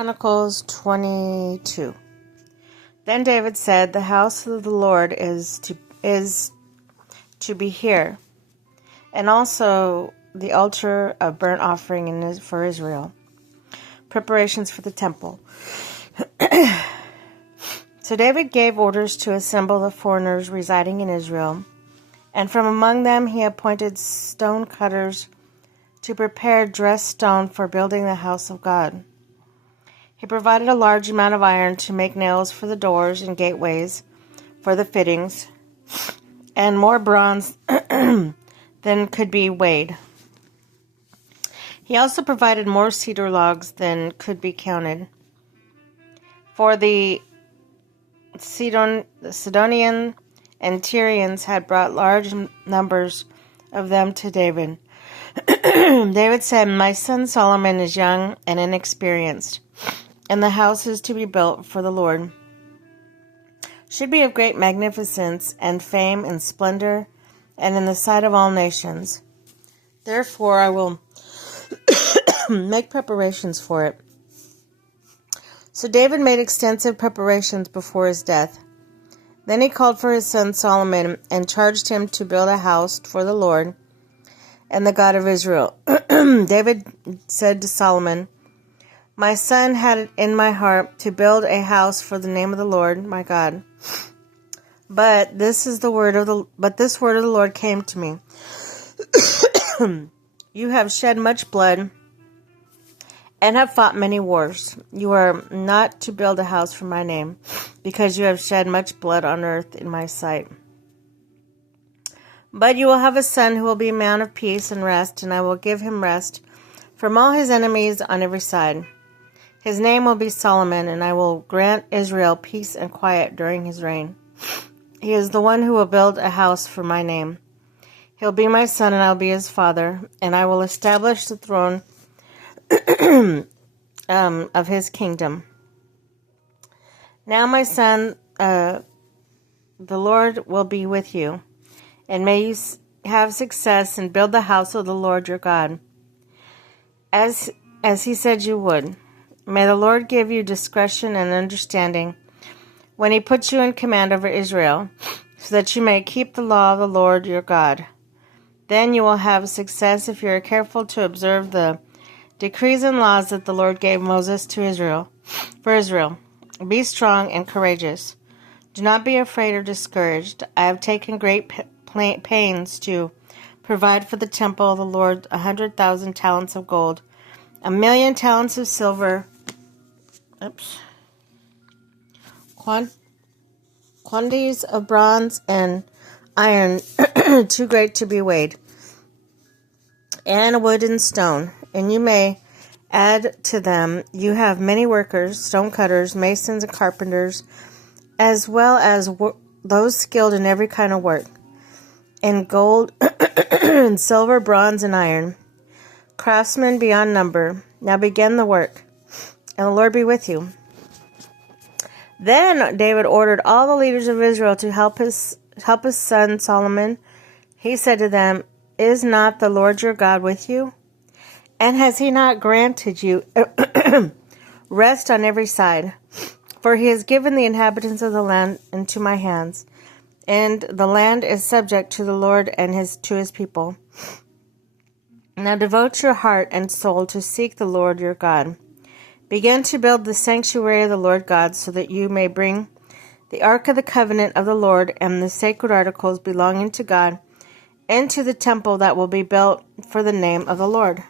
Chronicles 22. Then David said, "The house of the Lord is to be here, and also the altar of burnt offering for Israel. Preparations for the temple." So David gave orders to assemble the foreigners residing in Israel, and from among them he appointed stone cutters to prepare dressed stone for building the house of God. He provided a large amount of iron to make nails for the doors and gateways for the fittings, and more bronze than could be weighed. He also provided more cedar logs than could be counted. For the Sidonian and Tyrians had brought large numbers of them to David. David said, "My son Solomon is young and inexperienced, and the house is to be built for the Lord should be of great magnificence and fame and splendor and in the sight of all nations. Therefore I will make preparations for it." So David made extensive preparations before his death. Then he called for his son Solomon and charged him to build a house for the Lord and the God of Israel. David said to Solomon, "My son had it in my heart to build a house for the name of the Lord my God. But this word of the Lord came to me. You have shed much blood and have fought many wars. You are not to build a house for my name, because you have shed much blood on earth in my sight. But you will have a son who will be a man of peace and rest, and I will give him rest from all his enemies on every side. His name will be Solomon, and I will grant Israel peace and quiet during his reign. He is the one who will build a house for my name. He'll be my son, and I will be his father, and I will establish the throne of his kingdom. Now, my son, the Lord will be with you, and may you have success and build the house of the Lord your God, as he said you would. May the Lord give you discretion and understanding when he puts you in command over Israel, so that you may keep the law of the Lord your God. Then you will have success if you are careful to observe the decrees and laws that the Lord gave Moses to for Israel. Be strong and courageous. Do not be afraid or discouraged. I have taken great pains to provide for the temple of the Lord 100,000 talents of gold, 1,000,000 talents of silver, quantities of bronze and iron too great to be weighed, and wood and stone. And you may add to them, you have many workers, stone cutters, masons, and carpenters, as well as those skilled in every kind of work, in gold and silver, bronze, and iron, craftsmen beyond number. Now begin the work, and the Lord be with you." Then David ordered all the leaders of Israel to help his son Solomon. He said to them, "Is not the Lord your God with you? And has he not granted you rest on every side? For he has given the inhabitants of the land into my hands, and the land is subject to the Lord and to his people. Now devote your heart and soul to seek the Lord your God. Begin to build the sanctuary of the Lord God, so that you may bring the ark of the covenant of the Lord and the sacred articles belonging to God into the temple that will be built for the name of the Lord."